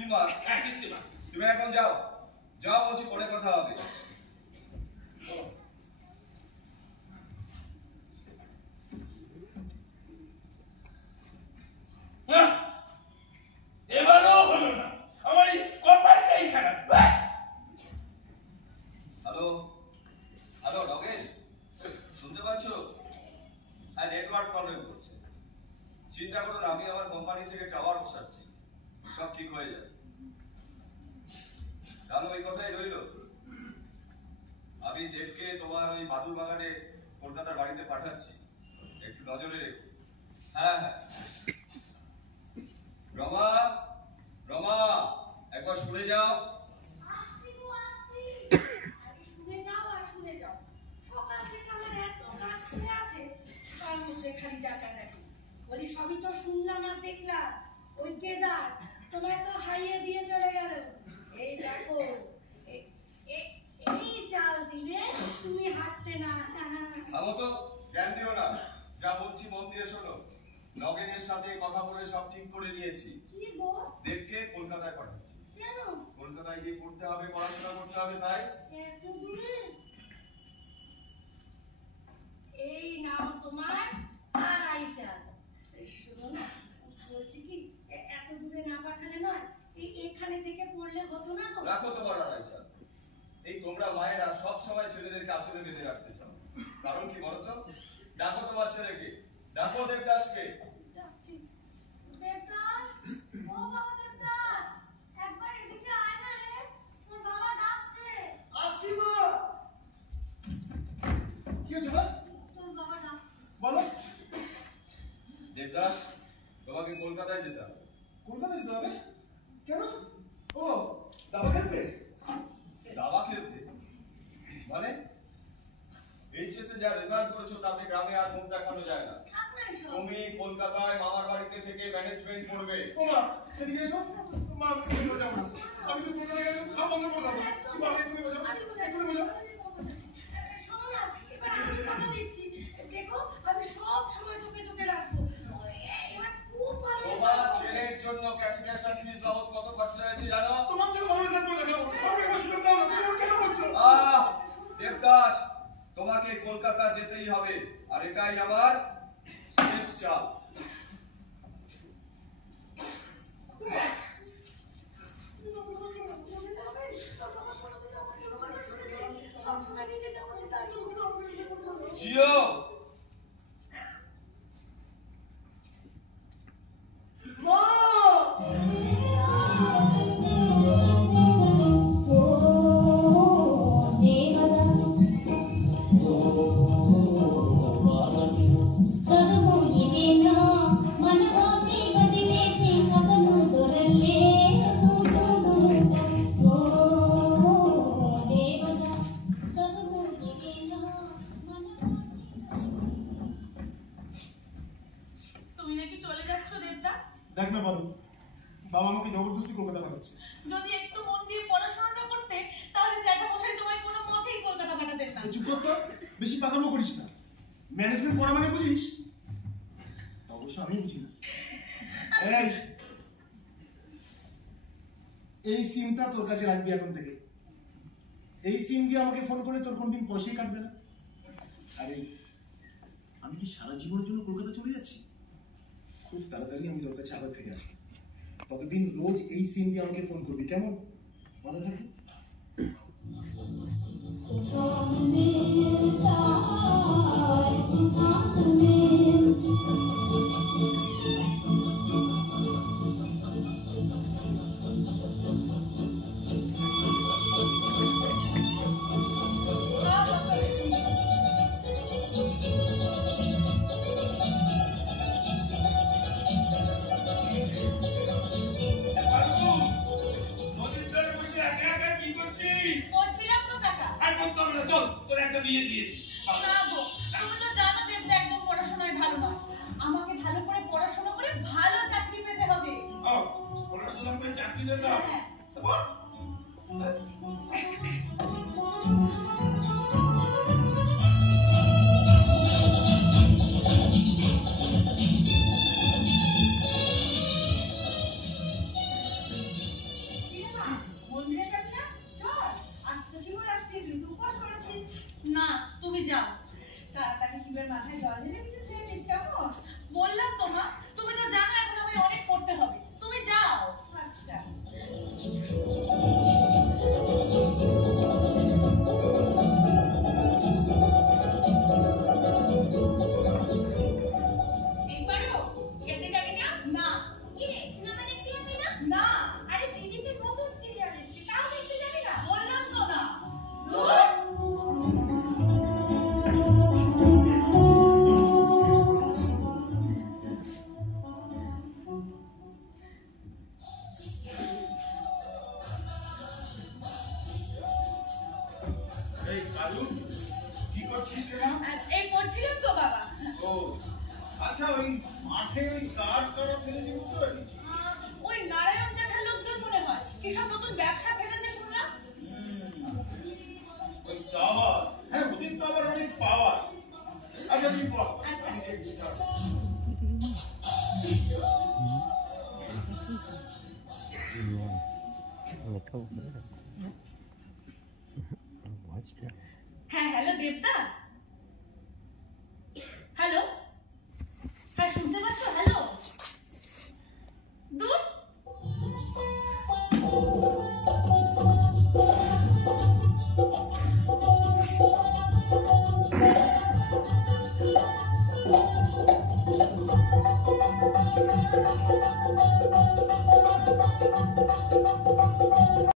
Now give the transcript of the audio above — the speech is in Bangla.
স্টিমার? হ্যাঁ স্টিমার। তুমি এখন যাও, যাও বলছি, পরে কথা হবে। এবারও হলো না, আমার এই কপালটাই খারাপ। হ্যালো হ্যালো নগেন, শুনতে পাচ্ছ? হ্যাঁ, নেটওয়ার্ক প্রবলেম করছে। চিন্তা করুন, আমি আমার কোম্পানি থেকে টাওয়ার বসাচ্ছি, সব ঠিক হয়ে যাবে। জানো, ওই কথাই রইল। আমি দেবকে তোমার ওই বাদুর বাগানে কলকাতার বাড়িতে পাঠাচ্ছি, একটু নজরে রেখো। হ্যাঁ হ্যাঁ, রমা রমা, একবার শুনে যাও। সবই তো শুনলাম আর দেখলাম। ওই কেদার তোমার তো হাইয়ে দিয়ে চলে গেল। এই দেখো, এই চাল দিলে তুমি হাঁটতে না। থামো তো, জ্ঞান দিও না। যা বলছি মন দিয়ে শোনো। নগেনের সাথে কথা বলে সব ঠিক করে নিয়েছি। কি গো? দেবকে কলকাতায় পাঠাচ্ছি। কেন? কলকাতায় গিয়ে পড়তে হবে, পড়াশোনা করতে হবে, তাই। এত দূরে? এই নাও তোমার আড়াই চাল। শোনো না, বলছি কি, এত দূরে না পাঠালে নয়, এখানে থেকে পড়লে হতো না তো? রাখো তোমার আড়াই চাল। এই তোমরা মায়েরা সব সময় ছেলেদেরকে আঁচলে বেঁধে রাখতে চাও, কারণ কি বলতো? ডাকো তোমার ছেলেকে, ডাকো দেবদাসকে। যাচ্ছি। দেবদাস, ও বাবা দেবদাস, একবার এদিকে আয় না রে, তোর বাবা ডাকছে। আসছি মা। কি হয়েছে মা? তোর বাবা ডাকছে। বলো। দেবদাস, তোমাকে কলকাতায় যেতে হবে। কলকাতায় যেতে হবে? কেন? ও, দাবা খেলতে? দাবা খেলতে? মানে এইচএসে যা রেজাল্ট করেছো তাতে গ্রামে আর মুখ দেখানো যায় না। তুমি কলকাতায় মামার বাড়িতে থেকে ম্যানেজমেন্ট করবে। ও মা, এদিকে এসো। মা, আমি কলকাতায় যাবো না। আমি তো কলকাতায় গেলে খাওয়া বন্ধ করে দেবো। তুমি আমাকে এক্ষুনি বোঝাও, এক্ষুনি বোঝাও। শোনো না, এবার আমি কথা দিচ্ছি, দেখো আমি সব সময় চোখে চোখে রাখবো। এবার খুব ভালো। তোমার ছেলের জন্য ক্যাপিটেশন ফিস বাবদ কত খরচা হয়েছে জানো? তোমার জন্য ভালো রেজাল্ট করে দেখাবো। আমাকে একবার সুযোগ দাও না, তুমি ওর কেন বলছো? দেবদাস, তোমাকে কলকাতা যেতেই হবে, আর এটাই আমার শেষ চাল। জিও, মা! তুমি নাকি চলে যাচ্ছ দেবদা? দেখ না বলো, বাবা আমাকে জবরদস্তি কলকাতা পাঠাচ্ছে। যদি একটু মন দিয়ে পড়াশোনাটা করতে, তাহলে জ্যাঠামশাই তোমায় কোনো মতেই কলকাতা পাঠাতেন না। চুপ কর তো, বেশি পাকামো করিস না। ম্যানেজমেন্ট পড়া মানে বুঝিস? তা অবশ্য আমি বুঝি না। এই সিমটা তোর কাছে রাখবি এখন থেকে। এই সিম দিয়ে আমাকে ফোন করে তোর কোনদিন পয়সাই কাটবে না। আরে আমি কি সারা জীবনের জন্য কলকাতা চলে যাচ্ছি? খুব তাড়াতাড়ি আমি তোর কাছে আবার ফিরে আসবো। ততদিন রোজ এই সিম দিয়ে আমাকে ফোন করবি, কেমন? মনে থাকবে? নদীর ধারে বসে একা একা কি করছিস? করছিলাম তো কাকা। আর করতে হবে না, চল তোর একটা বিয়ে দিয়ে দিই। না গো, তুমি তো জানো দেবদা একদম পড়াশোনায় ভালো নয়। আমাকে ভালো করে পড়াশোনা করে ভালো চাকরি পেতে হবে। ও, পড়াশোনা করে চাকরি পেতে হবে? হ্যাঁ। বল। কিসব নতুন ব্যবসা ফেলেছে শুনলাম। ওই টাওয়ার, হ্যাঁ ওদের তো আবার অনেক পাওয়ার। আচ্ছা তুই বল। আচ্ছা। আমি দেখছি, চল। হ্যাঁ হ্যালো দেবদা, হ্যালো, হ্যাঁ শুনতে পাচ্ছ? হ্যালো, দূর